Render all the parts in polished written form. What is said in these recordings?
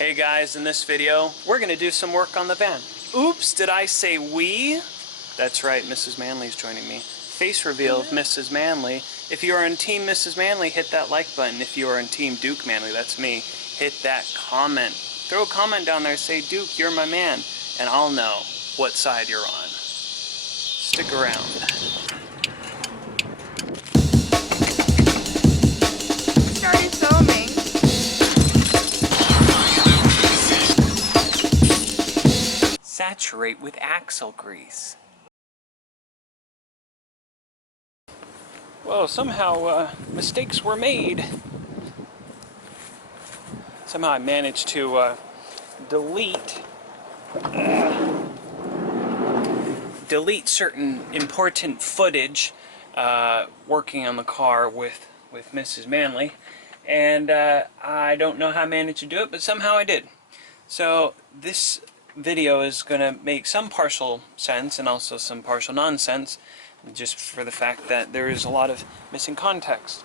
Hey guys, in this video, we're going to do some work on the van. Oops, did I say we? That's right, Mrs. Manley's joining me. Face reveal of Mrs. Manley. If you are on Team Mrs. Manley, hit that like button. If you are on Team Duke Manley, that's me, hit that comment. Throw a comment down there, say, Duke, you're my man, and I'll know what side you're on. Stick around. Started filming. Saturate with axle grease. Well, somehow mistakes were made. Somehow I managed to delete certain important footage working on the car with Mrs. Manley, and I don't know how I managed to do it, but somehow I did. So this video is going to make some partial sense and also some partial nonsense, just for the fact that there is a lot of missing context.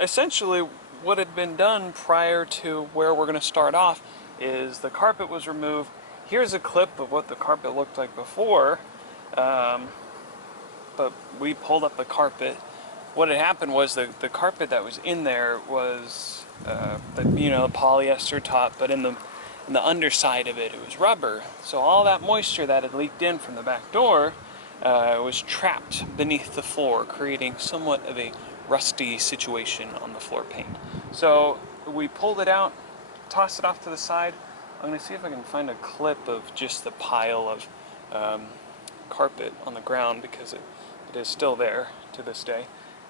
Essentially, what had been done prior to where we're going to start off is the carpet was removed. Here's a clip of what the carpet looked like before, but we pulled up the carpet. What had happened was the carpet that was in there was the polyester top, but in the underside of it, it was rubber. So all that moisture that had leaked in from the back door was trapped beneath the floor, creating somewhat of a rusty situation on the floor paint. So we pulled it out, tossed it off to the side. I'm going to see if I can find a clip of just the pile of carpet on the ground, because it is still there to this day.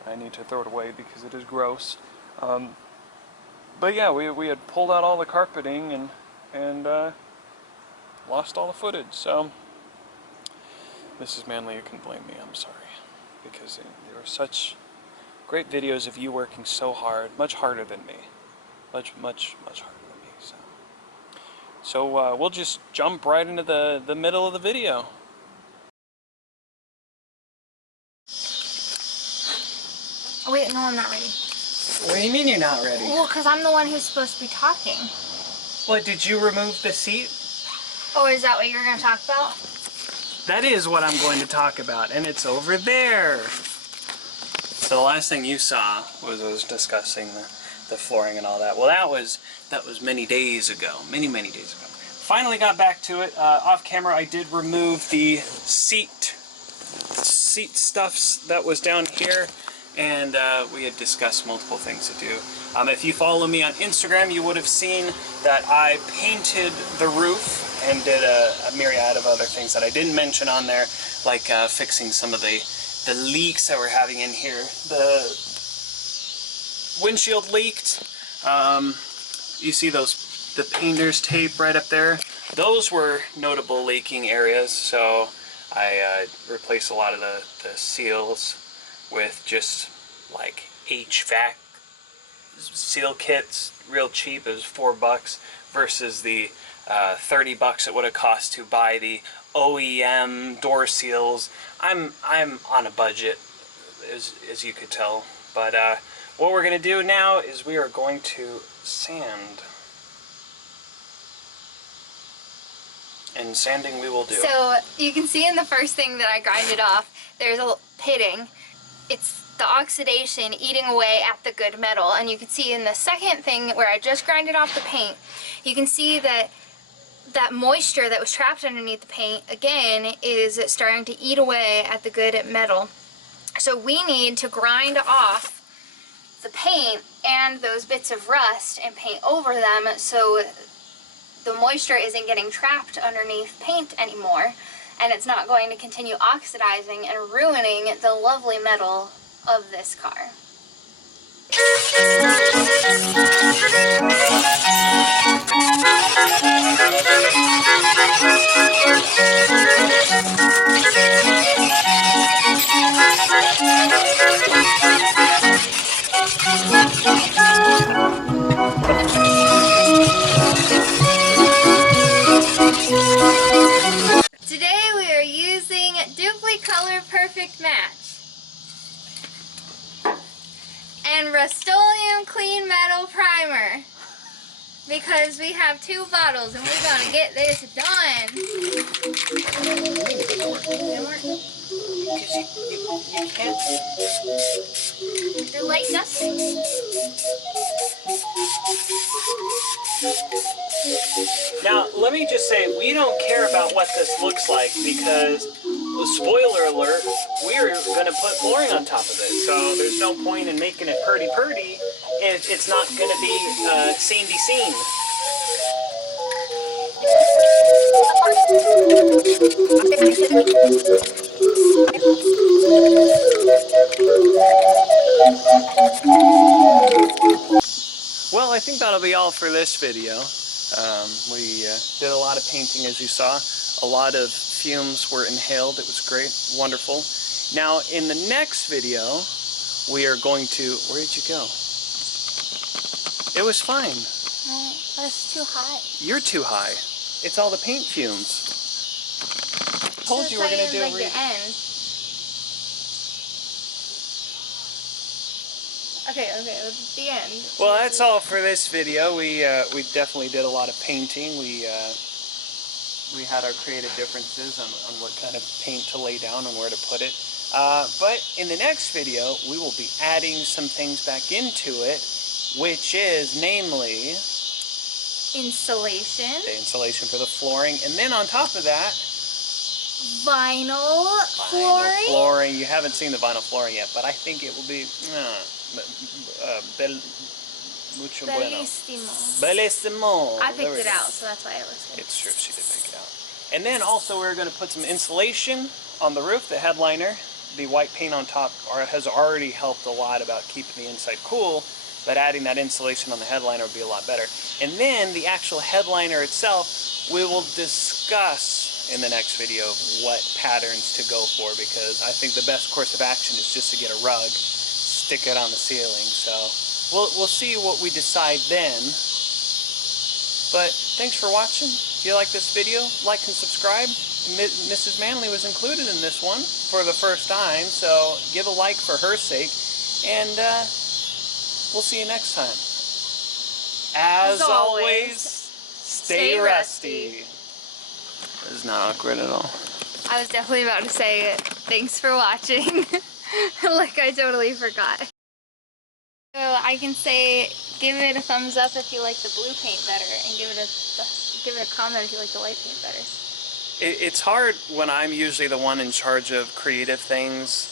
I need to throw it away because it is gross. But yeah, we had pulled out all the carpeting and lost all the footage. So Mrs. Manley, you can blame me, I'm sorry, because there were such great videos of you working so hard, much harder than me, much harder than me. So we'll just jump right into the middle of the video. Wait, no, I'm not ready. What do you mean you're not ready? Well, because I'm the one who's supposed to be talking. What, did you remove the seat? Oh, is that what you're going to talk about? That is what I'm going to talk about, and it's over there. So the last thing you saw was us discussing the flooring and all that. Well, that was many days ago, many days ago. Finally got back to it. Off camera, I did remove the seat stuffs that was down here, and we had discussed multiple things to do. If you follow me on Instagram, you would have seen that I painted the roof and did a myriad of other things that I didn't mention on there, like fixing some of the leaks that we're having in here. The windshield leaked. You see the painter's tape right up there? Those were notable leaking areas, so I replaced a lot of the seals with just like HVAC seal kits, real cheap. It was $4 versus the $30 it would have cost to buy the OEM door seals. I'm on a budget, as you could tell. But what we're going to do now is we are going to sand. And sanding we will do. So you can see in the first thing that I grinded off, there's a pitting. It's the oxidation eating away at the good metal. And you can see in the second thing where I just grinded off the paint, you can see that that moisture that was trapped underneath the paint, again, is starting to eat away at the good metal. So we need to grind off the paint and those bits of rust and paint over them so the moisture isn't getting trapped underneath paint anymore, and it's not going to continue oxidizing and ruining the lovely metal of this car. Today we are using Dupli Color Perfect Match and Rust-Oleum Clean Metal Primer. because we have 2 bottles and we're gonna get this done. Because you can't. They're light dusting. Now, let me just say, we don't care about what this looks like because, spoiler alert, we're going to put flooring on top of it. So there's no point in making it purty if it's not going to be sandy scene. Well, I think that'll be all for this video. We did a lot of painting, as you saw. A lot of fumes were inhaled. It was great, wonderful. Now, in the next video, we are going to... Where did you go? It was fine. That's too hot. You're too high. It's all the paint fumes. I told you we're going to do like the end. Okay, that's the end. Well, that's all for this video. We definitely did a lot of painting. We had our creative differences on what kind of paint to lay down and where to put it. But in the next video, we will be adding some things back into it, which is namely insulation. The insulation for the flooring, and then on top of that, vinyl flooring. Flooring. You haven't seen the vinyl flooring yet, but I think it will be mucho bueno. Bellissimo. I picked it out, so that's why it looks good. It's true, she did pick it out. And then also we're going to put some insulation on the roof, the headliner. The white paint on top has already helped a lot about keeping the inside cool, but adding that insulation on the headliner would be a lot better. And then the actual headliner itself, we will discuss in the next video what patterns to go for, because I think the best course of action is just to get a rug, stick it on the ceiling. So we'll see what we decide then. But thanks for watching. If you like this video, like and subscribe. Mrs. Manley was included in this one for the first time, so give a like for her sake, and we'll see you next time. As always, stay rusty. This is not awkward at all. I was definitely about to say it. Thanks for watching. Like I totally forgot. So I can say, give it a thumbs up if you like the blue paint better, and give it a comment if you like the white paint better. It's hard when I'm usually the one in charge of creative things,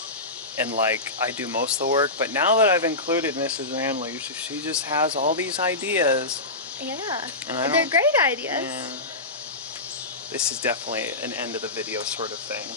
and like I do most of the work. But now that I've included Mrs. Manley, she just has all these ideas. Yeah, and they're great ideas. Yeah, this is definitely an end of the video sort of thing.